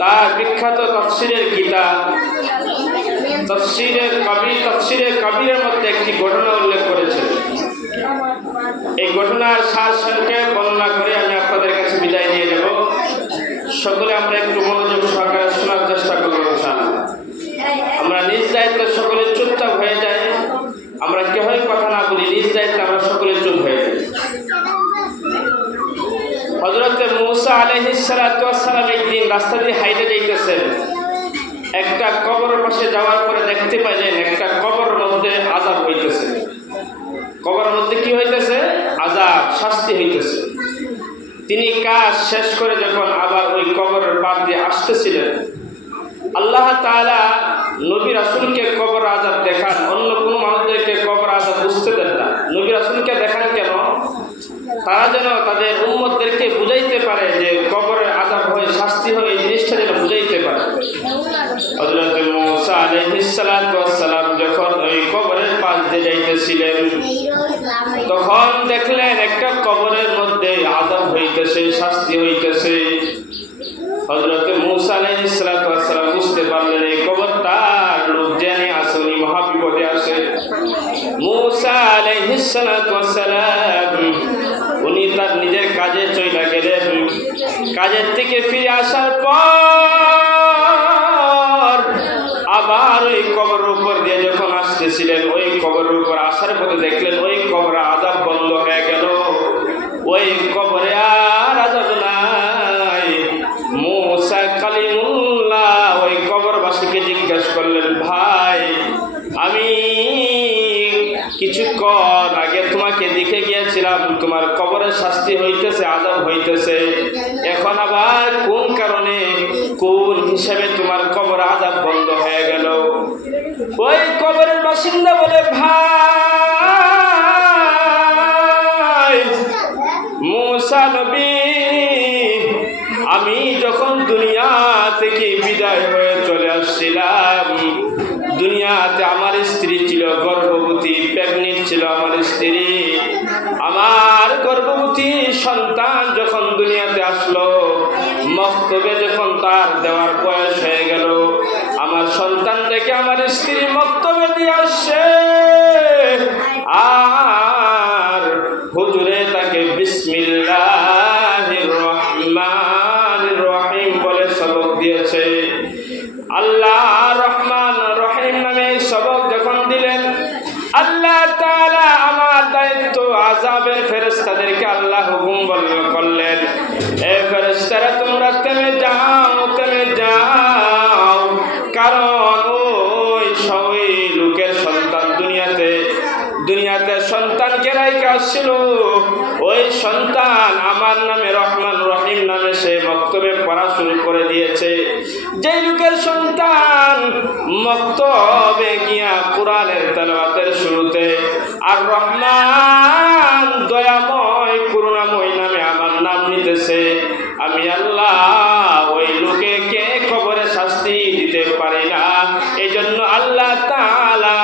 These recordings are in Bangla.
তার বিখ্যাত তাফসীরের কিতাব তাফসীরে কবিরের মধ্যে একটি ঘটনা উল্লেখ করেছেন। এই ঘটনার সারসংক্ষেপ বর্ণনা করে আমি আপনাদের কাছে বিদায় নিয়ে নেব। সকলে আমরা একটু মনোযোগ সহকারে শোনার চেষ্টা করব ইনশাআল্লাহ। আমরা নিজ দায়িত্বে সকলে চুপচাপ হয়ে যাই, আমরা কেউই কথা না বলি, নিজ দায়িত্বে আমরা সকলে চুপ হয়ে যাই। হযরত মূসা আলাইহিস সালাতু ওয়াস সালাম একদিন রাস্তা দিয়ে হাইটে যাইতেছেন। একটা কবরের পাশে যাওয়ার পরে দেখতে পাইলেন একটা কবরের মধ্যে আযাব হইতেছে। কবরের মধ্যে কি হইতেছে? আযাব, শাস্তি হইতেছে। তিনি কাজ শেষ করে যখন আবার ওই কবরের পার দিয়ে আসতেছিলেন, আল্লাহ তাআলা নবী রাসূলকে কবর আযাব দেখান, অন্য কোনো মানুষদেরকে কবর আযাব বুঝতে দেন না। নবী রাসূলকে দেখান কেন? তারা যেন তাদের উম্মতদেরকে বুঝাইতে পারে যে কবরের আযাব হয়, শাস্তি হয়, এই জিনিসটা যেন বুঝাইতে পারে। হযরত মূসা আলাইহিস সালাতু ওয়াস সালাম যখন ওই কবরের পাশ দিয়ে যাইতেছিলেন, তখন দেখলেন একটা কবরের মধ্যে আযাব হইতেছে, শাস্তি হইতেছে। হযরত মূসা আলাইহিস সালাতু ওয়াস সালাম বুঝতে পারলেন এই কবরটার লোক জানি আছে, উনি মহাবিপদে আছে। মূসা আলাইহিস সালাতু ওয়াস সালাম উনি তার নিজের কাজে চলে গেলেন। কাজের থেকে ফিরে আসার পর আবার ওই কবরের উপর দিয়ে যখন আসতেছিলেন, ওই কবরের উপর আসার পথে দেখলেন ওই কবরে আযাব বন্ধ হয়ে গেল, ওই কবরে আর আযাব নাই। মূসা কালিমুল্লাহ ওই কবরবাসীকে জিজ্ঞাসা করলেন, ভাই আমি কিছুক্ষণ আগে তোমাকে দেখে গিয়েছিলাম, তোমার কবরের শাস্তি হইতেছে, আযাব হইতেছে, এখন আবার কোন কারণে, কোন হিসাবে তোমার কবর আযাব বন্ধ হয়ে গেল? ওই কবরের বাসিন্দা বলে, ভাই মূসা নবী আমি যখন দুনিয়া থেকে বিদায় হয়ে চলে আসছিলাম, দুনিয়াতে আমার স্ত্রী ছিল গর্ভবতী, প্রেগনেন্ট ছিল আমার স্ত্রী। আমার গর্ভবতী সন্তান যখন দুনিয়াতে আসলো, মক্তবে যখন তার দেওয়ার বয়স হয়ে গেল, আমার সন্তানটাকে আমার স্ত্রী মক্তবে দিয়ে আসছে, আর হুজুরে তাকে বিসমিল্লাহির রহমানির রহিম বলে সবক দিয়েছে। আল্লাহ রহমান রহিম নামে সবক যখন দিলেন, আল্লাহ তাআলা আমার দায়িত্ব আযাবের ফেরেশতাদেরকে আল্লাহ হুকুম করলেন, এ ফেরেশতারা তোমরা থেমে যাও, কারণ ওই লোকের সন্তান দুনিয়াতে সন্তানকে রাইখা আসছিল, ওই সন্তান আমার নামে রহমান রহিম নামে সে মক্তবে পড়া শুরু করে দিয়েছে। যে লোকের সন্তান মক্তবে গিয়া কোরআনের তেলাওয়াতের শুরুতে আর রহমান দয়াময় করুণাময় নামে আমার নাম নিতেছে, আমি আল্লাহ ওই লোকে খবরে শাস্তি দিতে পারি না। এই জন্য আল্লাহ তাআলা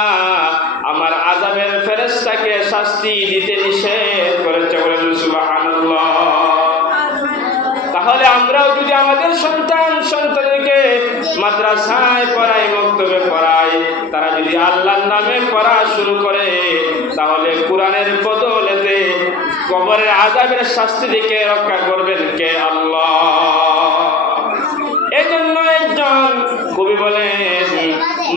আমার আযাবের ফেরেশতাকে শাস্তি দিতে নিষেধ করেছে। বলেন সুবহানাল্লাহ। তাহলে আমরাও যদি আমাদের সন্তানদেরকে মাদ্রাসায় পড়াই, মক্তবে পড়াই, তারা যদি আল্লাহর নামে পড়া শুরু করে, তাহলে কোরআনের বদলেতে কবরের আযাবের শাস্তি থেকে রক্ষা করবেন কে? আল্লাহ। এই জন্য একজন কবি বলেন,